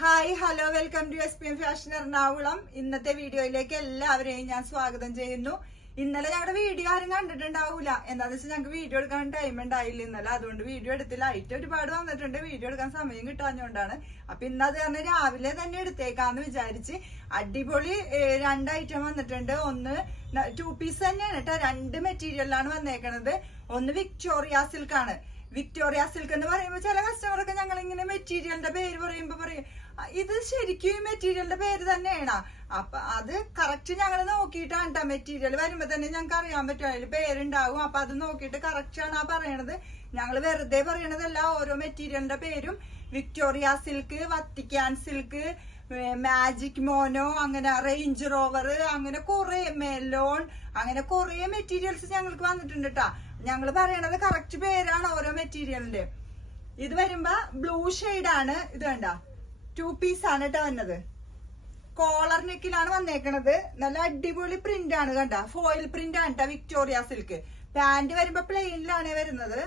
Hi hello welcome to SPM fashion Ernakulam. ഇന്നത്തെ വീഡിയോയിലേക്ക് എല്ലാവരെയും ഞാൻ സ്വാഗതം ചെയ്യുന്നു. ഇന്നലെ ഞങ്ങളുടെ വീഡിയോ ആരും കണ്ടിട്ടുണ്ടാവൂല. എന്താന്ന് വെച്ചാൽ ഞങ്ങൾക്ക് വീഡിയോ എടുക്കാൻ ടൈം ഉണ്ടായില്ല ഇന്നലെ, അതുകൊണ്ട് വീഡിയോ എടുത്തില്ല. ഐറ്റം ഒരുപാട് വന്നിട്ടുണ്ട്, വീഡിയോ എടുക്കാൻ സമയം കിട്ടാഞ്ഞോണ്ടാണ്. അപ്പൊ ഇന്നത് കാരണം രാവിലെ തന്നെ എടുത്തേക്കാന്ന് വിചാരിച്ച് അടിപൊളി 2 ഐറ്റം വന്നിട്ടുണ്ട്. ഒന്ന് 2 പീസ് തന്നെയാണ് കേട്ടോ, 2 മെറ്റീരിയലാണ് വന്നേക്കണത്. ഒന്ന് വിക്ടോറിയ സിൽക്ക് ആണ്. വിക്ടോറിയ സിൽക്ക് എന്ന് പറയുമ്പോൾ ചില കസ്റ്റമറൊക്കെ ഞങ്ങൾ ഇങ്ങനെ മെറ്റീരിയലിന്റെ പേര് പറയുമ്പോ പറയും ഇത് ശരിക്കും മെറ്റീരിയലിന്റെ പേര് തന്നെയാണ്. അപ്പൊ അത് കറക്റ്റ് ഞങ്ങൾ നോക്കിയിട്ടാണ് കേട്ടോ. മെറ്റീരിയൽ വരുമ്പോ തന്നെ ഞങ്ങൾക്ക് അറിയാൻ പറ്റും, അതിൽ പേരുണ്ടാവും. അപ്പൊ അത് നോക്കിയിട്ട് കറക്റ്റ് ആണ് ആ പറയണത്. ഞങ്ങൾ വെറുതെ പറയണതല്ല, ഓരോ മെറ്റീരിയലിന്റെ പേരും. Victoria silk, Vatican silk, magic മോനോ, അങ്ങനെ റേഞ്ച് റോവർ, അങ്ങനെ കുറെ മെലോൺ, അങ്ങനെ കുറെ മെറ്റീരിയൽസ് ഞങ്ങൾക്ക് വന്നിട്ടുണ്ട് കേട്ടാ. ഞങ്ങൾ പറയണത് കറക്റ്റ് പേരാണ് ഓരോ മെറ്റീരിയലിന്റെ. ഇത് വരുമ്പോ ബ്ലൂ ഷെയ്ഡാണ്. ഇത് കണ്ട 2 പീസ് ആണ് കേട്ടോ വന്നത്. കോളർ നെക്കിലാണ് വന്നേക്കണത്. നല്ല അടിപൊളി പ്രിന്റ് ആണ് കണ്ട, ഫോയിൽ പ്രിന്റ് ആണ് കേട്ടോ വിക്ടോറിയ സിൽക്ക്. പാന്റ് വരുമ്പോ പ്ലെയിനിലാണ് വരുന്നത്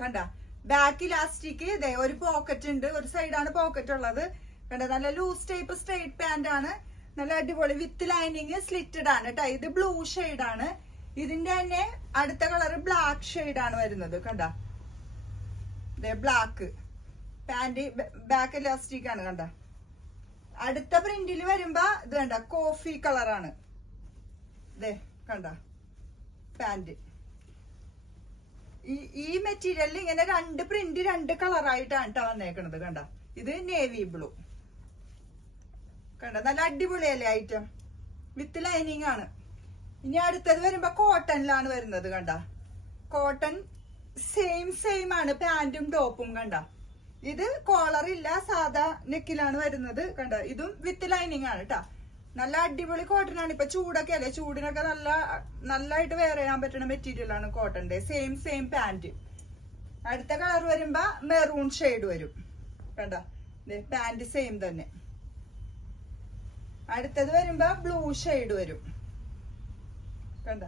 കണ്ട. ബാക്ക് ഇലാസ്റ്റിക്, ഇതേ ഒരു പോക്കറ്റ് ഉണ്ട്, ഒരു സൈഡാണ് പോക്കറ്റ് ഉള്ളത് കണ്ട. നല്ല ലൂസ് ടൈപ്പ് സ്ട്രെയിറ്റ് പാന്റ് ആണ്, നല്ല അടിപൊളി. വിത്ത് ലൈനിങ് സ്ലിറ്റഡ് ആണ് കേട്ടോ. ഇത് ബ്ലൂ ഷെയ്ഡാണ്. ഇതിന്റെ തന്നെ അടുത്ത കളർ ബ്ലാക്ക് ഷെയ്ഡാണ് വരുന്നത് കണ്ട. ബ്ലാക്ക് പാന്റ്, ബാക്ക് ഇലാസ്റ്റിക് ആണ് കണ്ട. അടുത്ത പ്രിന്റിൽ വരുമ്പോ ഇത് കണ്ട കോഫി കളറാണ്. ഇതേ കണ്ട പാന്റ്. ഈ മെറ്റീരിയലിൽ ഇങ്ങനെ 2 പ്രിന്റ് 2 കളറായിട്ടാണ് കേട്ടോ വന്നേക്കണത് കണ്ട. ഇത് നേവി ബ്ലൂ കണ്ട, നല്ല അടിപൊളിയല്ലേ ഐറ്റം. വിത്ത് ലൈനിങ് ആണ്. ഇനി അടുത്തത് വരുമ്പോ കോട്ടണിലാണ് വരുന്നത് കണ്ട. കോട്ടൺ സെയിം ആണ് പാന്റും ടോപ്പും കണ്ട. ഇത് കോളർ ഇല്ല, സാധാ നെക്കിലാണ് വരുന്നത് കണ്ട. ഇതും വിത്ത് ലൈനിങ് ആണ് കേട്ടാ. നല്ല അടിപൊളി കോട്ടൺ ആണ്. ഇപ്പൊ ചൂടൊക്കെ അല്ലേ, ചൂടിനൊക്കെ നല്ലതായിട്ട് വെയർ ചെയ്യാൻ പറ്റുന്ന മെറ്റീരിയൽ ആണ് കോട്ടന്റെ. Same pant. അടുത്ത കളർ വരുമ്പോ മെറൂൺ ഷെയ്ഡ് വരും കണ്ട. പാന്റ് സെയിം തന്നെ. അടുത്തത് വരുമ്പോ ബ്ലൂ ഷെയ്ഡ് വരും കണ്ട.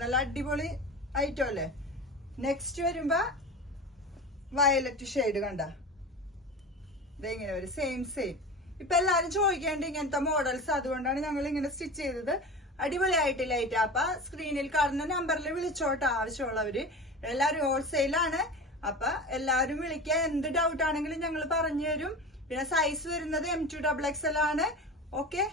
നല്ല അടിപൊളി ഐറ്റം അല്ലേ. നെക്സ്റ്റ് വരുമ്പോ വയലറ്റ് ഷെയ്ഡ് കണ്ട. ഇതെങ്ങനെ വരും, സെയിം. ഇപ്പൊ എല്ലാരും ചോദിക്കേണ്ട ഇങ്ങനത്തെ മോഡൽസ്, അതുകൊണ്ടാണ് ഞങ്ങൾ ഇങ്ങനെ സ്റ്റിച്ച് ചെയ്തത്. അടിപൊളിയായിട്ടില്ല ഐറ്റം. അപ്പൊ സ്ക്രീനിൽ കാണുന്ന നമ്പറിൽ വിളിച്ചോട്ടെ ആവശ്യമുള്ളവര്. എല്ലാരും ഹോൾസെയിലാണ്. അപ്പൊ എല്ലാരും വിളിക്കുക. എന്ത് ഡൗട്ട് ആണെങ്കിലും ഞങ്ങൾ പറഞ്ഞു തരും. പിന്നെ സൈസ് വരുന്നത് M2XXL ആണ്. ഓക്കെ.